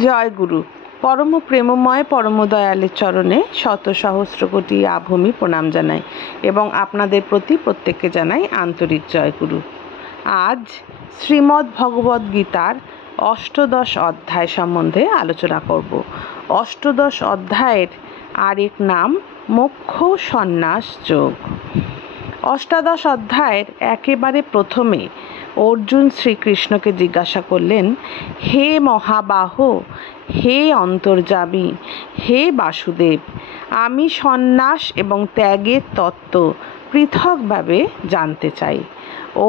জয় গুরু। পরম প্রেমময় পরম দয়ালের চরণে শত সহস্র কোটি আভূমি প্রণাম জানাই এবং আপনাদের প্রতি প্রত্যেককে জানাই আন্তরিক জয় গুরু। আজ শ্রীমদ্ ভগবদ্ গীতার অষ্টাদশ অধ্যায় সম্বন্ধে আলোচনা করব। অষ্টাদশ অধ্যায়ের আরেক নাম মোক্ষ সন্ন্যাস যোগ। অষ্টাদশ অধ্যায়ের একেবারে প্রথমে অর্জুন শ্রীকৃষ্ণকে জিজ্ঞাসা করলেন, হে মহাবাহ, হে অন্তর্যামী, হে বাসুদেব, আমি সন্ন্যাস এবং ত্যাগের তত্ত্ব পৃথকভাবে জানতে চাই।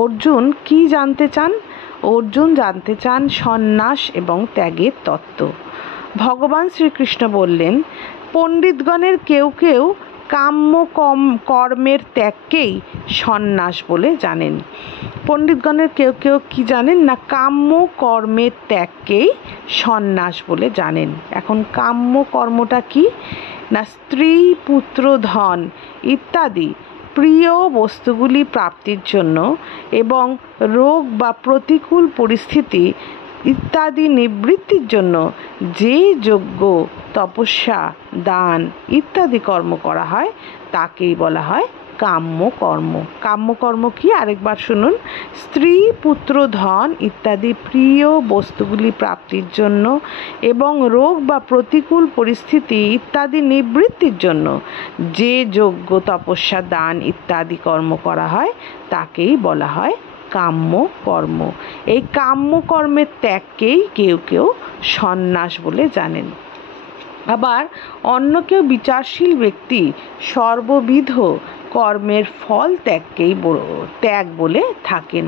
অর্জুন কি জানতে চান? অর্জুন জানতে চান সন্ন্যাস এবং ত্যাগের তত্ত্ব। ভগবান শ্রীকৃষ্ণ বললেন, পণ্ডিতগণের কেউ কেউ কাম্য কর্মের ত্যাগকেই সন্ন্যাস বলে জানেন। পণ্ডিতগণের কেউ কেউ কি জানেন না, কাম্য কর্মের ত্যাগকেই সন্ন্যাস বলে জানেন। এখন কাম্য কর্মটা কি না, স্ত্রী, পুত্র, ধন ইত্যাদি প্রিয় বস্তুগুলি প্রাপ্তির জন্য এবং রোগ বা প্রতিকূল পরিস্থিতি ইত্যাদি নিবৃত্তির জন্য যে যজ্ঞ, তপস্যা, দান ইত্যাদি কর্ম করা হয় তাকেই বলা হয় কাম্যকর্ম। কাম্যকর্ম কি আরেকবার শুনুন। স্ত্রী, পুত্র, ধন ইত্যাদি প্রিয় বস্তুগুলি প্রাপ্তির জন্য এবং রোগ বা প্রতিকূল পরিস্থিতি ইত্যাদি নিবৃত্তির জন্য যে যজ্ঞ, তপস্যা, দান ইত্যাদি কর্ম করা হয় তাকেই বলা হয় কাম্যকর্ম। এই কাম্যকর্মের ত্যাগকেই কেউ কেউ সন্ন্যাস বলে জানেন। আবার অন্য কেউ বিচারশীল ব্যক্তি সর্ববিধ কর্মের ফল ত্যাগকেই ত্যাগ বলে থাকেন।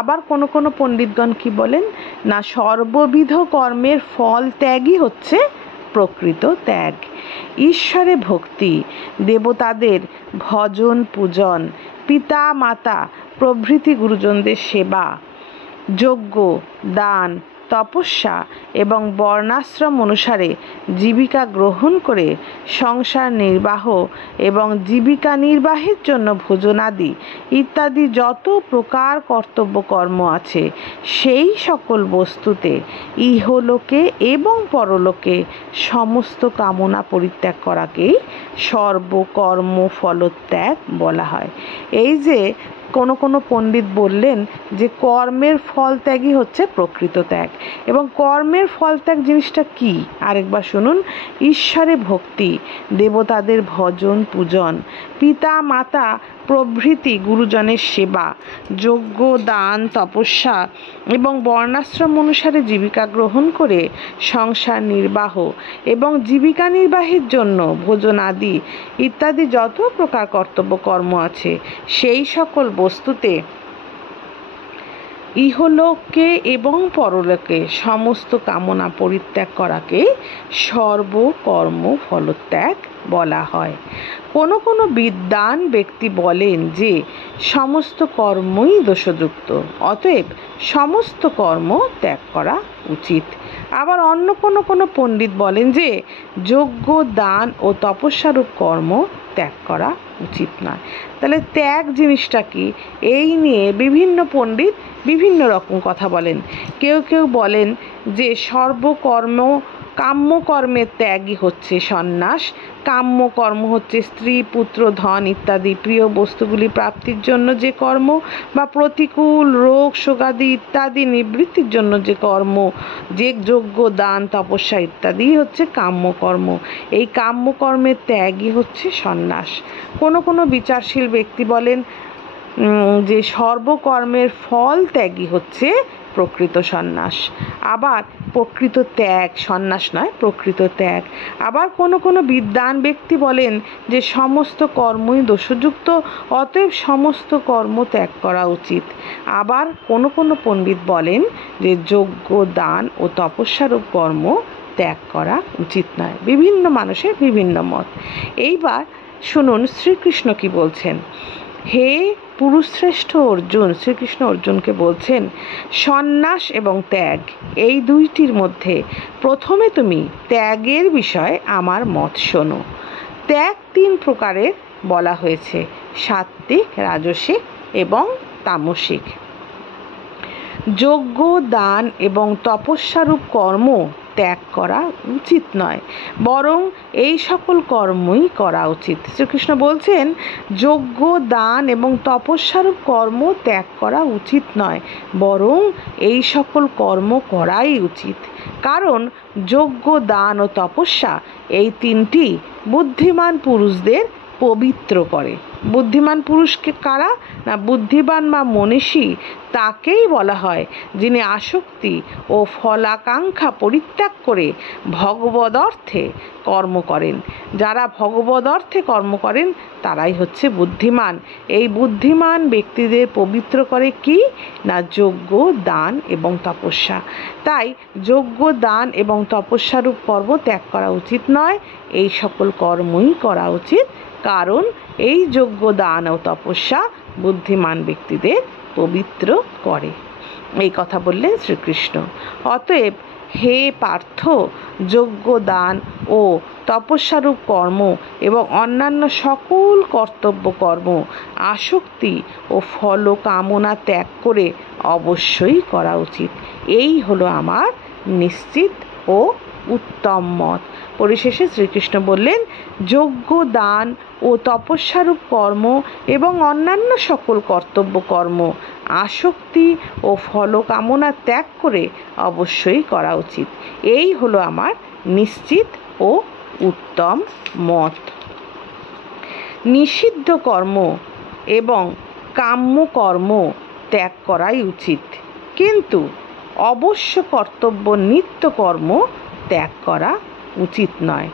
আবার কোনো কোনো পণ্ডিতগণ কি বলেন না, সর্ববিধ কর্মের ফল ত্যাগই হচ্ছে প্রকৃত ত্যাগ। ঈশ্বরে ভক্তি, দেবতাদের ভজন পূজন, পিতা মাতা প্রভৃতি গুরুজনদের সেবা, যজ্ঞ, দান, তপস্যা এবং বর্ণাশ্রম অনুসারে জীবিকা গ্রহণ করে সংসার নির্বাহ এবং জীবিকা নির্বাহের জন্য ভোজনাদি ইত্যাদি যত প্রকার কর্তব্য কর্ম আছে সেই সকল বস্তুতে ইহলোকে এবং পরলোকে সমস্ত কামনা পরিত্যাগ করাকেই সর্বকর্ম ফলত্যাগ বলা হয়। এই যে কোনো কোনো পণ্ডিত বললেন যে কর্মের ফল ত্যাগই হচ্ছে প্রকৃত ত্যাগ, এবং কর্মের ফল ত্যাগ জিনিসটা কি আরেকবার শুনুন। ঈশ্বরে ভক্তি, দেবতাদের ভজন পূজন, পিতা মাতা প্রভৃতি গুরুজনের সেবা, যজ্ঞ, দান, তপস্যা এবং বর্ণাশ্রম অনুসারে জীবিকা গ্রহণ করে সংসার নির্বাহ এবং জীবিকা নির্বাহের জন্য ভোজন আদি ইত্যাদি যত প্রকার কর্তব্য কর্ম আছে সেই সকল বস্তুতে ইহলোকে এবং পরলোকে সমস্ত কামনা পরিত্যাগ করাকে সর্বকর্ম ফলত্যাগ বলা হয়। কোনো কোনো বিদ্বান ব্যক্তি বলেন যে সমস্ত কর্মই দোষযুক্ত, অতএব সমস্ত কর্ম ত্যাগ করা উচিত। আবার অন্য কোনো পণ্ডিত বলেন যে যজ্ঞ, দান ও তপস্যারূপ কর্ম ত্যাগ করা উচিত নয়। তাহলে ত্যাগ জিনিসটা কি, এই নিয়ে বিভিন্ন পণ্ডিত বিভিন্ন রকম কথা বলেন। কেউ কেউ বলেন যে সর্বকর্ম কাম্যকর্মের ত্যাগই হচ্ছে সন্ন্যাস। কাম্যকর্ম হচ্ছে স্ত্রী, পুত্র, ধন ইত্যাদি প্রিয় বস্তুগুলি প্রাপ্তির জন্য যে কর্ম বা প্রতিকূল রোগ শোকাদি ইত্যাদি নিবৃত্তির জন্য যে কর্ম, যে যজ্ঞ, দান, তপস্যা ইত্যাদি হচ্ছে কাম্যকর্ম। এই কাম্যকর্মের ত্যাগই হচ্ছে সন্ন্যাস। কোনো কোনো বিচারশীল ব্যক্তি বলেন যে সর্বকর্মের ফল ত্যাগই হচ্ছে প্রকৃত সন্ন্যাস। আবার প্রকৃত ত্যাগ সন্ন্যাস নয়, প্রকৃত ত্যাগ। আবার কোনো কোনো বিদ্বান ব্যক্তি বলেন যে সমস্ত কর্মই দোষযুক্ত, অতএব সমস্ত কর্ম ত্যাগ করা উচিত। আবার কোনো কোনো পণ্ডিত বলেন যে যজ্ঞ, দান ও তপস্যারূপ কর্ম ত্যাগ করা উচিত নয়। বিভিন্ন মানুষের বিভিন্ন মত। এইবার শুনুন শ্রীকৃষ্ণ কি বলছেন। হে পুরুষশ্রেষ্ঠ অর্জুন, শ্রীকৃষ্ণ অর্জুনকে বলছেন, সন্ন্যাস এবং ত্যাগ এই দুইটির মধ্যে প্রথমে তুমি ত্যাগের বিষয়ে আমার মত শোনো। ত্যাগ তিন প্রকারের বলা হয়েছে, সাত্ত্বিক, রাজসিক এবং তামসিক। যজ্ঞ, দান এবং তপস্যারূপ কর্ম ত্যাগ করা উচিত নয়, বরং এই সকল কর্মই করা উচিত। শ্রীকৃষ্ণ বলছেন যজ্ঞ, দান এবং তপস্যারূপ কর্ম ত্যাগ করা উচিত নয়, বরং এই সকল কর্ম করাই উচিত। কারণ যজ্ঞ, দান ও তপস্যা এই তিনটি বুদ্ধিমান পুরুষদের পবিত্র করে। বুদ্ধিমান পুরুষকে কারা? না, বুদ্ধিমান বা মনীষী তাকেই বলা হয় যিনি আসক্তি ও ফলাকাঙ্ক্ষা পরিত্যাগ করে ভগবদ অর্থে কর্ম করেন। যারা ভগবদ অর্থে কর্ম করেন তারাই হচ্ছে বুদ্ধিমান। এই বুদ্ধিমান ব্যক্তিদের পবিত্র করে কি? না, যজ্ঞ, দান এবং তপস্যা। তাই যজ্ঞ, দান এবং তপস্যারূপ কর্ম ত্যাগ করা উচিত নয়, এই সকল কর্মই করা উচিত। কারণ এই যজ্ঞ, দান ও তপস্যা বুদ্ধিমান ব্যক্তিদের পবিত্র করে। এই কথা বললেন শ্রীকৃষ্ণ। অতএব হে পার্থ, যজ্ঞ, দান ও তপস্যারূপ কর্ম এবং অন্যান্য সকল কর্তব্য কর্ম আসক্তি ও ফল কামনা ত্যাগ করে অবশ্যই করা উচিত। এই হলো আমার নিশ্চিত ও উত্তম মত। পরিশেষে শ্রীকৃষ্ণ বললেন যজ্ঞ, দান ও তপস্যারূপ কর্ম এবং অন্যান্য সকল কর্তব্য কর্ম আসক্তি ও ফল কামনা ত্যাগ করে অবশ্যই করা উচিত। এই হলো আমার নিশ্চিত ও উত্তম মত। নিষিদ্ধ কর্ম এবং কাম্য কর্ম ত্যাগ করাই উচিত, কিন্তু অবশ্য কর্তব্য নিত্যকর্ম ত্যাগ করা উচিত নয়।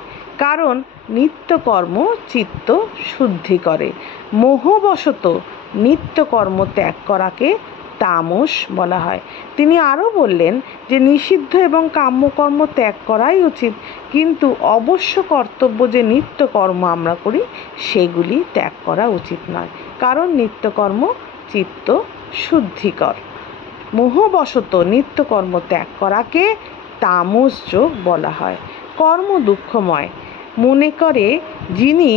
কারণ নিত্যকর্ম চিত্ত শুদ্ধি করে। মোহবশত নিত্যকর্ম ত্যাগ করাকে তামস বলা হয়। তিনি আরও বললেন যে নিষিদ্ধ এবং কাম্যকর্ম ত্যাগ করাই উচিত, কিন্তু অবশ্য কর্তব্য যে নিত্যকর্ম আমরা করি সেগুলি ত্যাগ করা উচিত নয়। কারণ নিত্যকর্ম চিত্ত শুদ্ধিকর। মোহবশত নিত্যকর্ম ত্যাগ করাকে তামস যোগ বলা হয়। কর্ম দুঃখময় মনে করে যিনি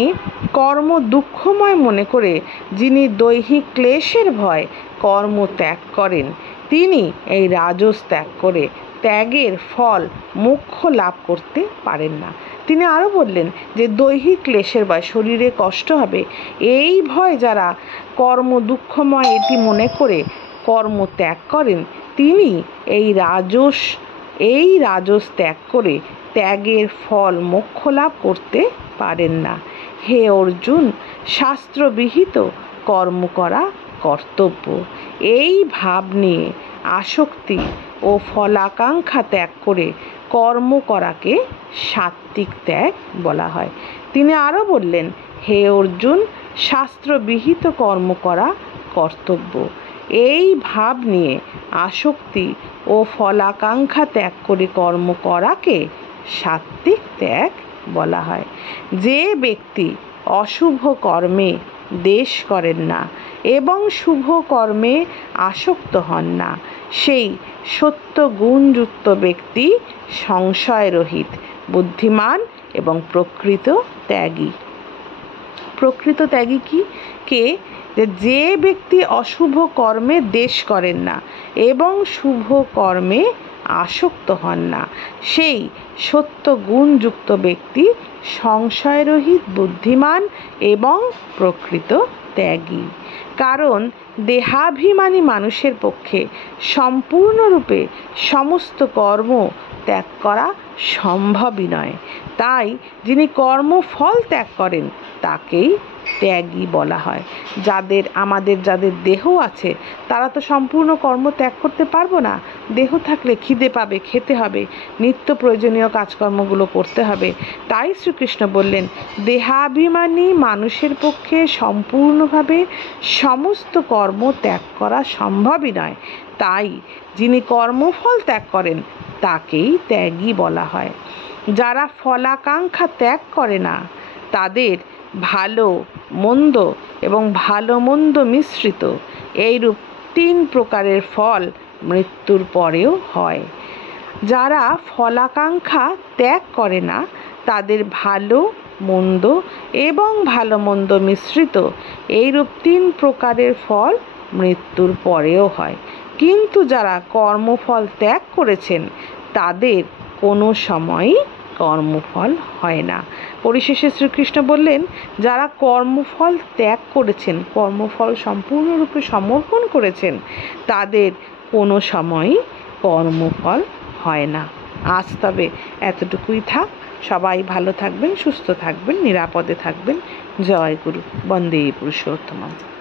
যিনি দৈহিক ক্লেশের ভয় কর্ম ত্যাগ করেন, তিনি এই রাজস ত্যাগ করে ত্যাগের ফল মোক্ষ লাভ করতে পারেন না। তিনি আরও বললেন যে দৈহিক ক্লেশের ভয়, শরীরে কষ্ট হবে, এই ভয় যারা কর্ম দুঃখময় এটি মনে করে কর্ম ত্যাগ করেন, তিনি এই রাজস ত্যাগ করে ত্যাগের ফল মোক্ষ লাভ করতে পারেন না। হে অর্জুন, শাস্ত্রবিহিত কর্ম করা কর্তব্য। এই ভাব নিয়ে আসক্তি ও ফলাকাঙ্ক্ষা ত্যাগ করে কর্ম করাকে সাত্ত্বিক ত্যাগ বলা হয়। তিনি আরও বললেন, হে অর্জুন, শাস্ত্রবিহিত কর্ম করা কর্তব্য। এই ভাব নিয়ে আসক্তি ও ফলাকাঙ্ক্ষা ত্যাগ করে কর্ম করাকে সাত্ত্বিক ত্যাগ বলা হয়। যে ব্যক্তি অশুভ কর্মে দ্বেষ করেন না এবং শুভ কর্মে আসক্ত হন না, সেই সত্য গুণযুক্ত ব্যক্তি সংশয়রহিত, বুদ্ধিমান এবং প্রকৃত ত্যাগী। প্রকৃত ত্যাগী কে? যে ব্যক্তি অশুভ কর্মে দ্বেষ করেন না এবং শুভ কর্মে আসক্ত হন না, সেই সত্য গুণযুক্ত ব্যক্তি সংশয়রহিত, বুদ্ধিমান এবং প্রকৃত ত্যাগী। কারণ দেহাভিমানী মানুষের পক্ষে সম্পূর্ণরূপে সমস্ত কর্ম ত্যাগ করা সম্ভবই নয়। তাই যিনি কর্মফল ত্যাগ করেন তাকেই ত্যাগী বলা হয়। আমাদের যাদের দেহ আছে তারা তো সম্পূর্ণ কর্ম ত্যাগ করতে পারবো না। দেহ থাকলে খিদে পাবে, খেতে হবে, নিত্য প্রয়োজনীয় কাজকর্মগুলো করতে হবে। তাই শ্রীকৃষ্ণ বললেন দেহাভিমানী মানুষের পক্ষে সম্পূর্ণভাবে সমস্ত কর্ম ত্যাগ করা সম্ভবই নয়। তাই যিনি কর্মফল ত্যাগ করেন তাকেই ত্যাগী বলা হয়। যারা ফলাকাঙ্ক্ষা ত্যাগ করে না তাদের ভালো মন্দ এবং ভালো মন্দ মিশ্রিত এইরূপ 3 প্রকারের ফল মৃত্যুর পরেও হয়। যারা ফলাকাঙ্ক্ষা ত্যাগ করে না তাদের ভালো মন্দ এবং ভালো মন্দ মিশ্রিত এইরূপ 3 প্রকারের ফল মৃত্যুর পরেও হয়। কিন্তু যারা কর্মফল ত্যাগ করেছেন তাদের কোনো সময়ই কর্মফল হয় না। পরিশেষে শ্রীকৃষ্ণ বললেন, যারা কর্মফল ত্যাগ করেছেন, কর্মফল সম্পূর্ণরূপে সমর্পণ করেছেন, তাদের কোনো সময়ই কর্মফল হয় না। আজ তবে এতটুকুই থাক। সবাই ভালো থাকবেন, সুস্থ থাকবেন, নিরাপদে থাকবেন। জয় গুরু। বন্দে পুরুষোত্তমম।